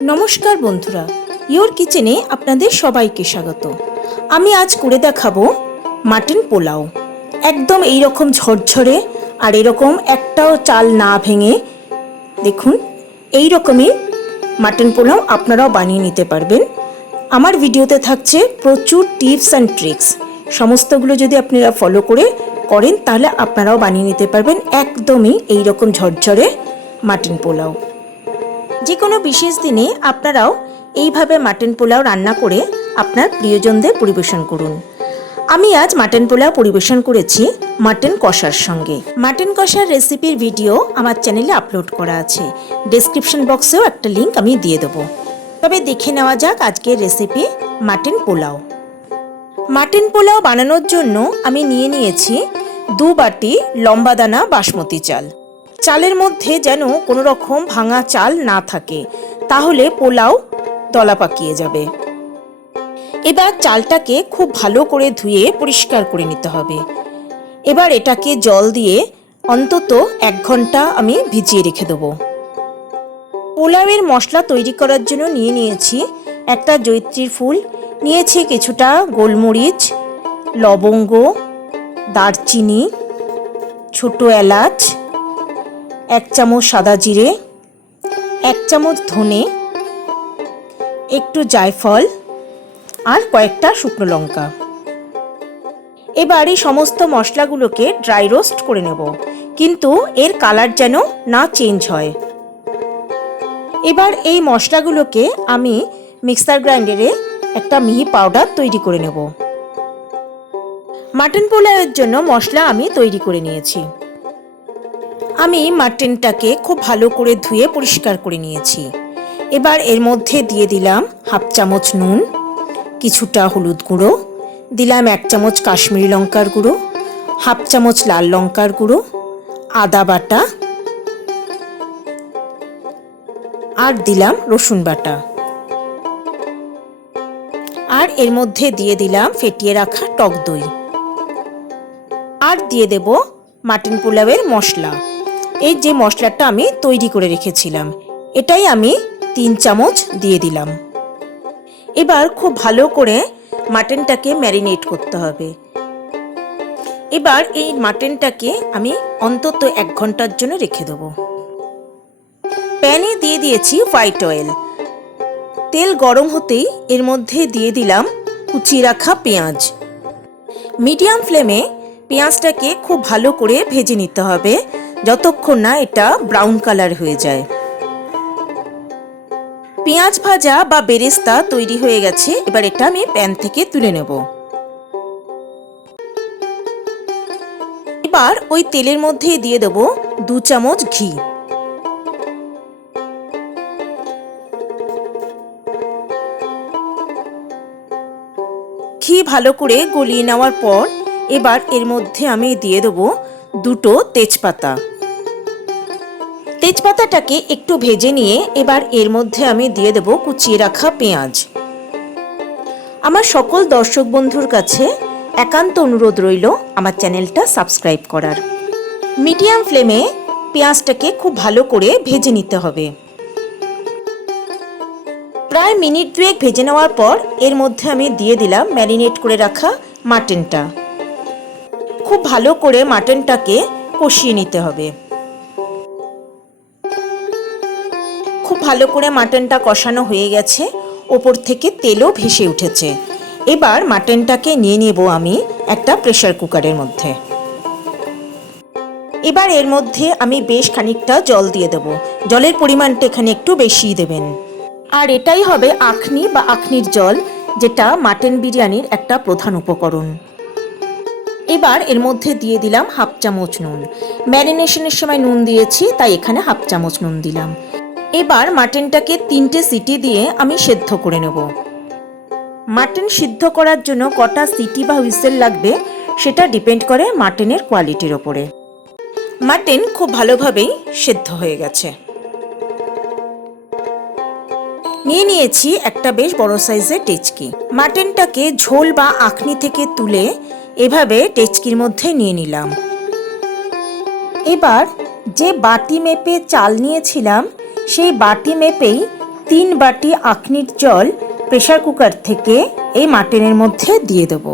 নমস্কার বন্ধুরা, ইয়োর কিচেনে আপনাদের সবাইকে স্বাগত। আমি আজ করে দেখাবো মাটন পোলাও। একদম এই রকম ঝরঝরে আর এরকম একটাও চাল না ভেঙে, দেখুন এই রকমই মাটন পোলাও আপনারাও বানিয়ে নিতে পারবেন। আমার ভিডিওতে থাকছে প্রচুর টিপস অ্যান্ড ট্রিক্স। সমস্তগুলো যদি আপনারা ফলো করেন তাহলে আপনারাও বানিয়ে নিতে পারবেন একদমই এই রকম ঝরঝরে মাটন পোলাও। যে কোনো বিশেষ দিনে আপনারাও এইভাবে মাটন পোলাও রান্না করে আপনার প্রিয়জনদের পরিবেশন করুন। আমি আজ মাটন পোলাও পরিবেশন করেছি মাটন কষার সঙ্গে। মাটন কষার রেসিপির ভিডিও আমার চ্যানেলে আপলোড করা আছে, ডেসক্রিপশন বক্সেও একটা লিঙ্ক আমি দিয়ে দেবো। তবে দেখে নেওয়া যাক আজকের recipe mutton pulao. Mutton pulao বানানোর জন্য আমি নিয়েছি 2 বাটি লম্বা দানা বাসমতি চাল। চালের মধ্যে যেন কোনো রকম ভাঙা চাল না থাকে, তাহলে পোলাও দলা পাকিয়ে যাবে। এবার চালটাকে খুব ভালো করে ধুয়ে পরিষ্কার করে নিতে হবে। এবার এটাকে জল দিয়ে অন্তত 1 ঘন্টা আমি ভিজিয়ে রেখে দেবো। পোলাওয়ের মশলা তৈরি করার জন্য নিয়েছি একটা জয়িত্রীর ফুল, নিয়েছি কিছুটা গোলমরিচ, লবঙ্গ, দারচিনি, ছোট এলাচ, 1 চামচ সাদা জিরে, 1 চামচ ধনে, একটু জায়ফল আর কয়েকটা শুকনো লঙ্কা। এবার এই সমস্ত মশলাগুলোকে ড্রাই রোস্ট করে নেব, কিন্তু এর কালার যেন না চেঞ্জ হয়। এবার এই মশলাগুলোকে আমি মিক্সার গ্রাইন্ডারে একটা মিহি পাউডার তৈরি করে নেব। মাটন পোলাওয়ের জন্য মশলা আমি তৈরি করে নিয়েছি। আমি মাটনটাকে খুব ভালো করে ধুয়ে পরিষ্কার করে নিয়েছি। এবার এর মধ্যে দিয়ে দিলাম 1/2 চামচ নুন, কিছুটা হলুদ গুঁড়ো, দিলাম 1 চামচ কাশ্মীরি লঙ্কার গুঁড়ো, 1/2 চামচ লাল লঙ্কার গুঁড়ো, আদা বাটা আর দিলাম রসুন বাটা। আর এর মধ্যে দিয়ে দিলাম ফেটিয়ে রাখা টক দই। আর দিয়ে দেব মাটন পোলাওয়ের মশলা। এই যে মশলাটা আমি তৈরি করে রেখেছিলাম, এটাই আমি 3 চামচ দিয়ে দিলাম। এবার খুব ভালো করে মাটনটাকে ম্যারিনেট করতে হবে। এবার এই মাটনটাকে আমি অন্তত 1 ঘন্টার জন্য রেখে দেবো। প্যানে দিয়ে দিয়েছি হোয়াইট অয়েল। তেল গরম হতেই এর মধ্যে দিয়ে দিলাম কুচিয়ে রাখা পেঁয়াজ। মিডিয়াম ফ্লেমে পেঁয়াজটাকে খুব ভালো করে ভেজে নিতে হবে যতক্ষণ না এটা ব্রাউন কালার হয়ে যায়। পেঁয়াজ ভাজা বা বেরেস্তা তৈরি হয়ে গেছে। এবার এটা আমি প্যান থেকে তুলে নেব। এবার ওই তেলের মধ্যে দিয়ে দেব 2 চামচ ঘি। ঘি ভালো করে গলিয়ে নেওয়ার পর এবার এর মধ্যে আমি দিয়ে দেব 2টো তেজপাতা। তেজপাতাটাকে একটু ভেজে নিয়ে এবার এর মধ্যে আমি দিয়ে দেব কুচিয়ে রাখা পেঁয়াজ। আমার সকল দর্শক বন্ধুর কাছে একান্ত অনুরোধ রইল আমার চ্যানেলটা সাবস্ক্রাইব করার। মিডিয়াম ফ্লেমে পেঁয়াজটাকে খুব ভালো করে ভেজে নিতে হবে। প্রায় মিনিট 2 ভেজে নেওয়ার পর এর মধ্যে আমি দিয়ে দিলাম ম্যারিনেট করে রাখা মাটনটা। খুব ভালো করে মাটনটাকে কষিয়ে নিতে হবে। খুব ভালো করে মাটনটা কষানো হয়ে গেছে, ওপর থেকে তেলও ভেসে উঠেছে। এবার মাটনটাকে নিয়ে নেব আমি একটা প্রেসার কুকারের মধ্যে। এবার এর মধ্যে আমি বেশ খানিকটা জল দিয়ে দেব। জলের পরিমাণটা এখানে একটু বেশিই দেবেন। আর এটাই হবে আখনি বা আখনির জল, যেটা মাটন বিরিয়ানির একটা প্রধান উপকরণ। এবার এর মধ্যে দিয়ে দিলাম 1/2 চামচ নুন। ম্যারিনেশনের সময় নুন দিয়েছি, তাই এখানে 1/2 চামচ নুন দিলাম। এবার মাটনটাকে 3টে সিটি দিয়ে আমি সেদ্ধ করে নেব। মাটন সিদ্ধ করার জন্য কটা সিটি বা হুইসেল লাগবে সেটা ডিপেন্ড করে মাটনের কোয়ালিটির ওপরে। মাটন খুব ভালোভাবেই সেদ্ধ হয়ে গেছে। নিয়েছি একটা বেশ বড় সাইজের ডেচকি। মাটনটাকে ঝোল বা আখনি থেকে তুলে এভাবে ডেচকির মধ্যে নিয়ে নিলাম। এবার যে বাটি মেপে চাল নিয়েছিলাম সেই বাটি মেপেই 3 বাটি আখনির জল প্রেসার কুকার থেকে এই মাটনের মধ্যে দিয়ে দেব।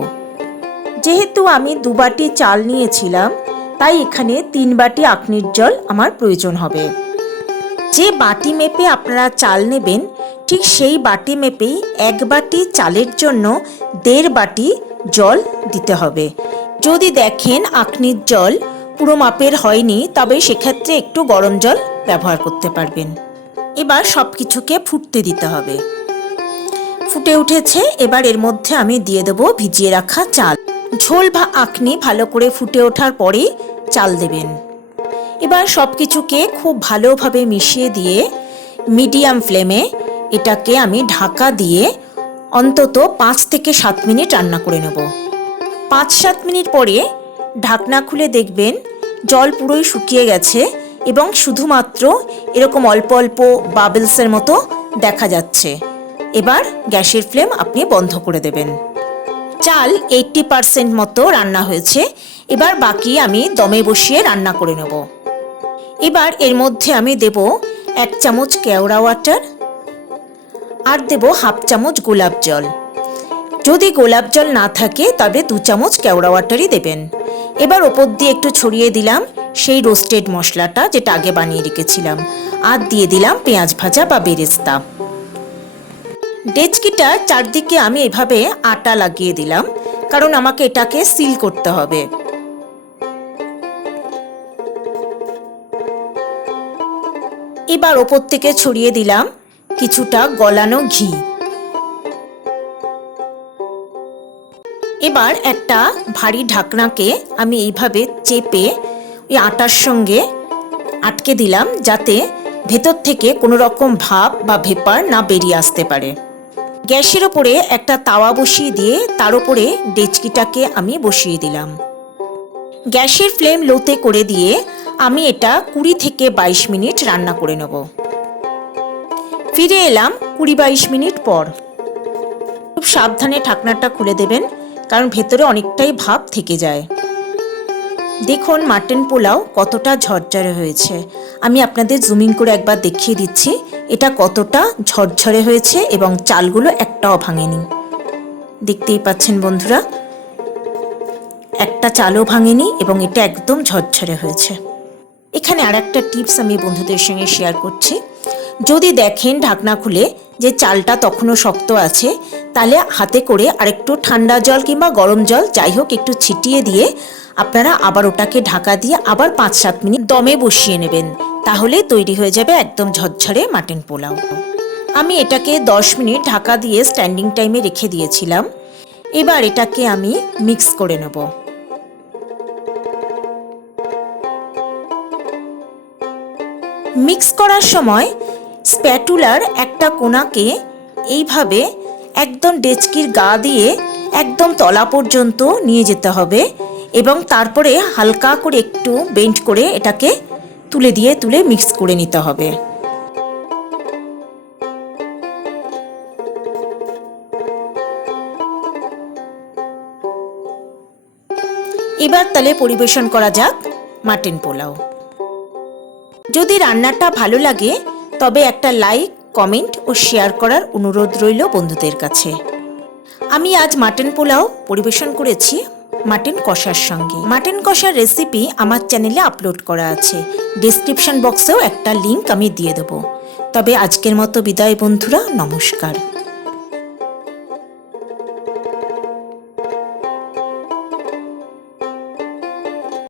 যেহেতু আমি 2 বাটি চাল নিয়েছিলাম, তাই এখানে 3 বাটি আখনির জল আমার প্রয়োজন হবে। যে বাটি মেপে আপনারা চাল নেবেন, ঠিক সেই বাটি মেপেই 1 বাটি চালের জন্য 1.5 বাটি জল দিতে হবে। যদি দেখেন আখনির জল পুরো মাপের হয়নি, তবে সেক্ষেত্রে একটু গরম জল ব্যবহার করতে পারবেন। এবার সব কিছুকে ফুটতে দিতে হবে। ফুটে উঠেছে, এবার এর মধ্যে আমি দিয়ে দেবো ভিজিয়ে রাখা চাল। ঝোল বা আখনি ভালো করে ফুটে ওঠার পরেই চাল দেবেন। এবার সব কিছুকে খুব ভালোভাবে মিশিয়ে দিয়ে মিডিয়াম ফ্লেমে এটাকে আমি ঢাকা দিয়ে অন্তত 5 থেকে 7 মিনিট রান্না করে নেব। 5-7 মিনিট পরে ঢাকনা খুলে দেখবেন জল পুরোই শুকিয়ে গেছে এবং শুধুমাত্র এরকম অল্প অল্প বাবলসের মতো দেখা যাচ্ছে। এবার গ্যাসের ফ্লেম আপনি বন্ধ করে দেবেন। চাল 80% মতো রান্না হয়েছে। এবার বাকি আমি দমে বসিয়ে রান্না করে নেব। এবার এর মধ্যে আমি দেব 1 চামচ কেওড়া ওয়াটার আর দেব 1/2 চামচ গোলাপ জল। যদি গোলাপ জল না থাকে তবে 2 চামচ কেওড়া ওয়াটারই দেবেন। এবার ওপর দিয়ে একটু ছড়িয়ে দিলাম সেই রোস্টেড মশলাটা যেটা আগে বানিয়ে রেখেছিলাম, আর দিয়ে দিলাম পেঁয়াজ ভাজা বা বেরেস্তা। ডেচকিটার চারদিকে আমি এভাবে আটা লাগিয়ে দিলাম, কারণ আমাকে এটাকে সিল করতে হবে। এবার ওপর থেকে ছড়িয়ে দিলাম কিছুটা গলানো ঘি। এবার একটা ভারী ঢাকনাকে আমি এইভাবে চেপে ওই আটার সঙ্গে আটকে দিলাম, যাতে ভেতর থেকে কোনো রকম ভাপ বা ভেপার না বেরিয়ে আসতে পারে। গ্যাসের ওপরে একটা তাওয়া বসিয়ে দিয়ে তার উপরে ডেচকিটাকে আমি বসিয়ে দিলাম। গ্যাসের ফ্লেম লোতে করে দিয়ে আমি এটা 20 থেকে 22 মিনিট রান্না করে নেব। ফিরে এলাম 20-22 মিনিট পর। খুব সাবধানে ঢাকনাটা খুলে দেবেন, কারণ ভেতরে অনেকটাই ভাপ থেকে যায়। দেখুন মাটন পোলাও কতটা ঝরঝরে হয়েছে। আমি আপনাদের জুমিং করে একবার দেখিয়ে দিচ্ছি এটা কতটা ঝরঝরে হয়েছে এবং চালগুলো একটাও ভাঙেনি। দেখতেই পাচ্ছেন বন্ধুরা, একটা চালও ভাঙেনি এবং এটা একদম ঝরঝরে হয়েছে। এখানে আর একটা টিপস আমি বন্ধুদের সঙ্গে শেয়ার করছি। যদি দেখেন ঢাকনা খুলে যে চালটা তখনও শক্ত আছে, তাহলে হাতে করে আরেকটু ঠান্ডা জল কিংবা গরম জল যাই হোক একটু ছিটিয়ে দিয়ে আপনারা আবার ওটাকে ঢাকা দিয়ে আবার 5-7 মিনিট দমে বসিয়ে নেবেন। তাহলে তৈরি হয়ে যাবে একদম ঝরঝরে মাটন পোলাও। আমি এটাকে 10 মিনিট ঢাকা দিয়ে স্ট্যান্ডিং টাইমে রেখে দিয়েছিলাম। এবার এটাকে আমি মিক্স করে নেব। মিক্স করার সময় স্প্যাটুলার একটা কোণাকে এইভাবে একদম ডেচকির গা দিয়ে একদম তলা পর্যন্ত নিয়ে যেতে হবে এবং তারপরে হালকা করে একটু বেন্ড করে এটাকে তুলে মিক্স করে নিতে হবে। এবার তাহলে পরিবেশন করা যাক মাটন পোলাও। যদি রান্নাটা ভালো লাগে তবে একটা লাইক, কমেন্ট ও শেয়ার করার অনুরোধ রইল বন্ধুদের কাছে। আমি আজ মাটন পোলাও পরিবেশন করেছি মাটন কষার সঙ্গে। মাটন কষার রেসিপি আমার চ্যানেলে আপলোড করা আছে, ডেসক্রিপশন বক্সেও একটা লিংক আমি দিয়ে দেবো। তবে আজকের মতো বিদায় বন্ধুরা, নমস্কার।